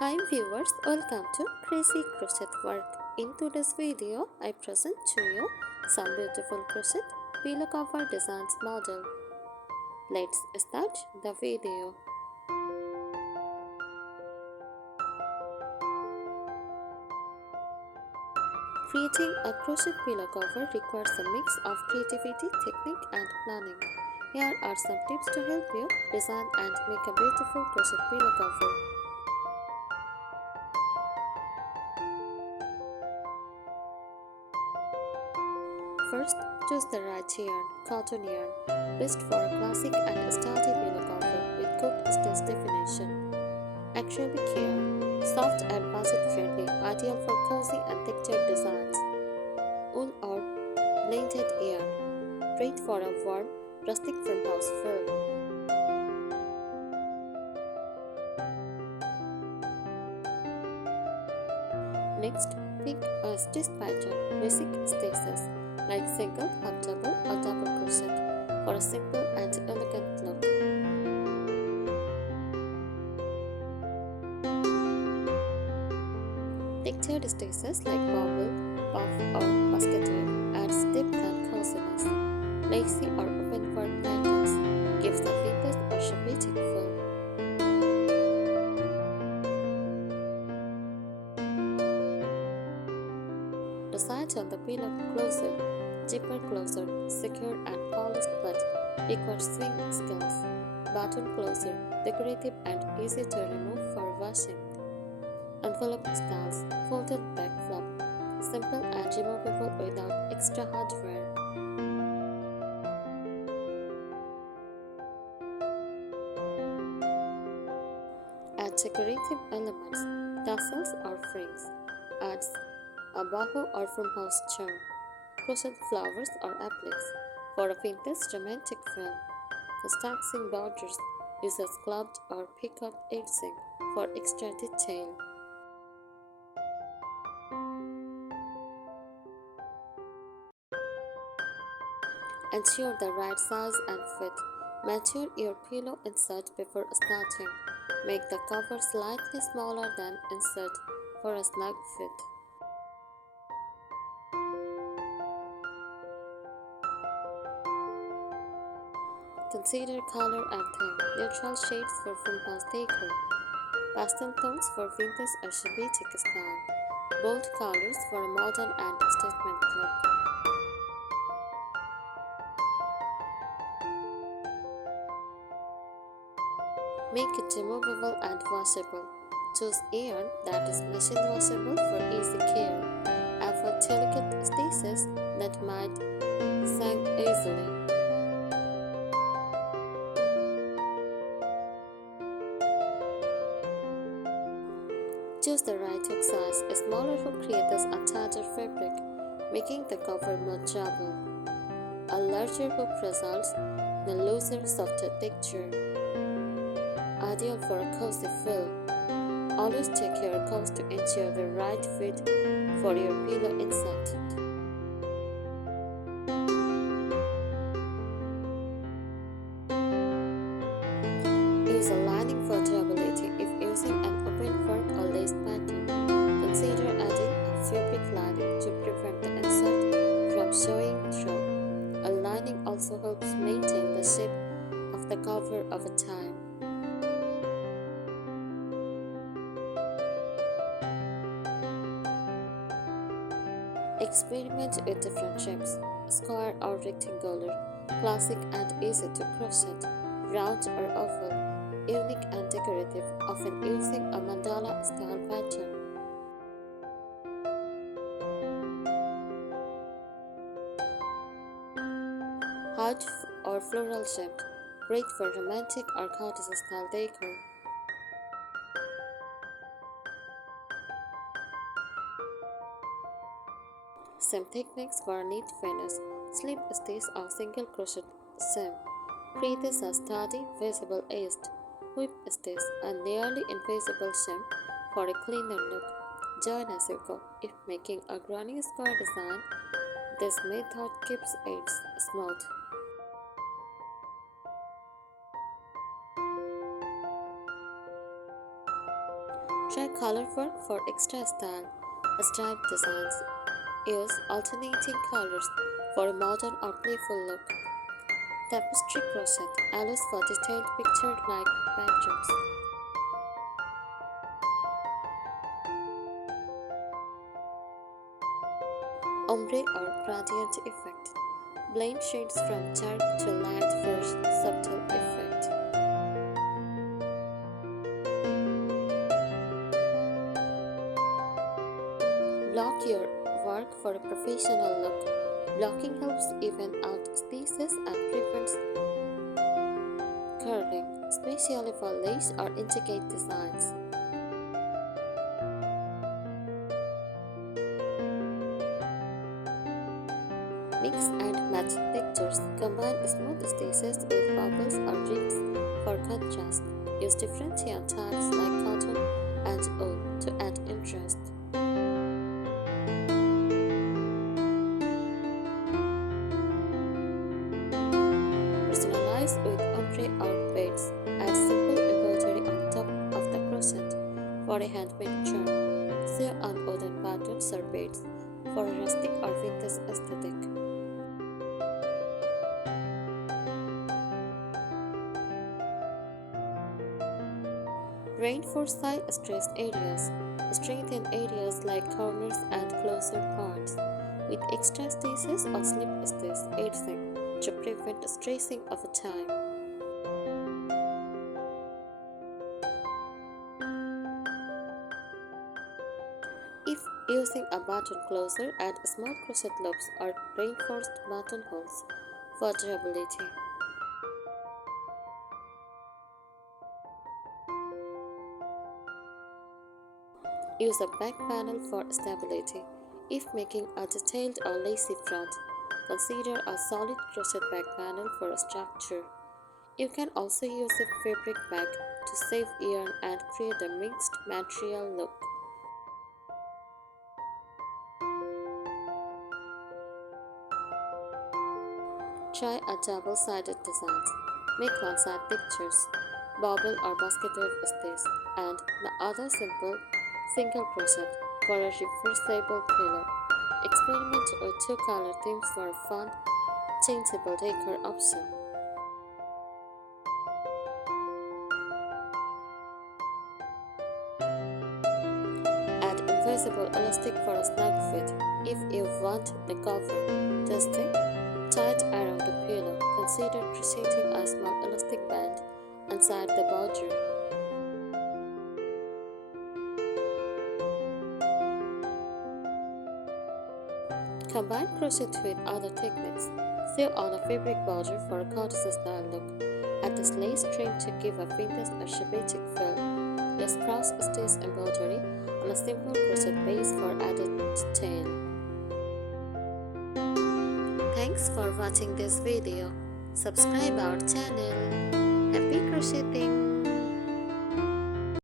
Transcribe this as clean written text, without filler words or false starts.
Hi viewers, welcome to Crazy Crochet Work. In today's video, I present to you some beautiful crochet pillow cover designs model. Let's start the video. Creating a crochet pillow cover requires a mix of creativity, technique and planning. Here are some tips to help you design and make a beautiful crochet pillow cover. First, choose the right yarn, cotton yarn, best for a classic and sturdy pillow cover with good stitch definition. Acrylic yarn, soft and budget-friendly, ideal for cozy and textured designs. Wool or blended yarn, great for a warm, rustic farmhouse feel. Next, pick a stitch pattern, basic stitches like single, half double, or double crochet for a simple and elegant look. Textured stitches like bubble, puff, or musketeer adds depth and coziness. Lacy or open work patterns gives the vintage or shabbatic feel. The sides on the pillow closer, zipper closer, secure and polished but requires swing skills. Button closer, decorative and easy to remove for washing. Envelope styles, folded back flap, simple and removable without extra hardware. Add decorative elements, tassels or fringe. Adds a boho or farmhouse charm. Crochet flowers or appliques for a vintage romantic feel. The stacks in borders uses clubbed or peacock edging for extra detail. Ensure the right size and fit. Measure your pillow insert before starting. Make the cover slightly smaller than insert for a snug fit. Consider color and theme. Neutral shades for farmhouse decor. Pastel tones for vintage or shabbatic style. Bold colors for a modern and statement look. Make it removable and washable. Choose yarn that is machine washable for easy care. Avoid delicate stitches that might sag easily. Choose the right hook size. A smaller hook creates a tighter fabric, making the cover more durable. A larger hook results in a looser, softer texture. Ideal for a cozy feel. Always check your cost to ensure the right fit for your pillow insert. Use a lining for durability if using an open work or lace pattern. Consider adding a fabric lining to prevent the insert from showing through. A lining also helps maintain the shape of the cover over time. Experiment with different shapes, square or rectangular, classic and easy to crochet, round or oval, unique and decorative, often using a mandala style pattern. Heart or floral shaped, great for romantic or cottage style decor. Same techniques for neat finish, slip stitch or single crochet seam. Creates a sturdy, visible edged whip stitch and nearly invisible seam for a cleaner look. Join as you go. If making a granny square design, this method keeps it smooth. Try color work for extra style. Striped designs use alternating colors for a modern or playful look. Tapestry crochet allows for detailed picture-like patterns. Ombre or gradient effect. Blend shades from dark to light for subtle effect. Block your work for a professional look. Blocking helps even out spaces and prevents curling, especially for lace or intricate designs. Mix and match textures. Combine smooth stitches with bubbles or rings for contrast. Use different yarn types like cotton and wool to add interest. Personalize with ombre or beads. Add simple embroidery on top of the crochet for a handmade charm. Sew on wooden patterns or beads for a rustic or vintage aesthetic. Reinforce stressed areas. Strengthen areas like corners and closer parts with extra stitches or slip stitch adhesive to prevent stressing over time. If using a button closer, add small crochet loops or reinforced buttonholes for durability. Use a back panel for stability. If making a detailed or lacy front, consider a solid crochet back panel for structure. You can also use a fabric bag to save yarn and create a mixed material look. Try a double-sided design. Make one side pictures, bobble or basket weave stitch, and the other simple single crochet for a reversible pillow. Experiment with two color themes for a fun, changeable decor option. Add invisible elastic for a snug fit. If you want the cover to stay tight around the pillow, consider crocheting a small elastic band inside the border. Combine crochet with other techniques. Sew on a fabric border for a courtesy style look. Add this lace trim to give a vintage or shabby chic feel. Use cross-stitch embroidery on a simple crochet base for added detail. Thanks for watching this video. Subscribe our channel. Happy crocheting!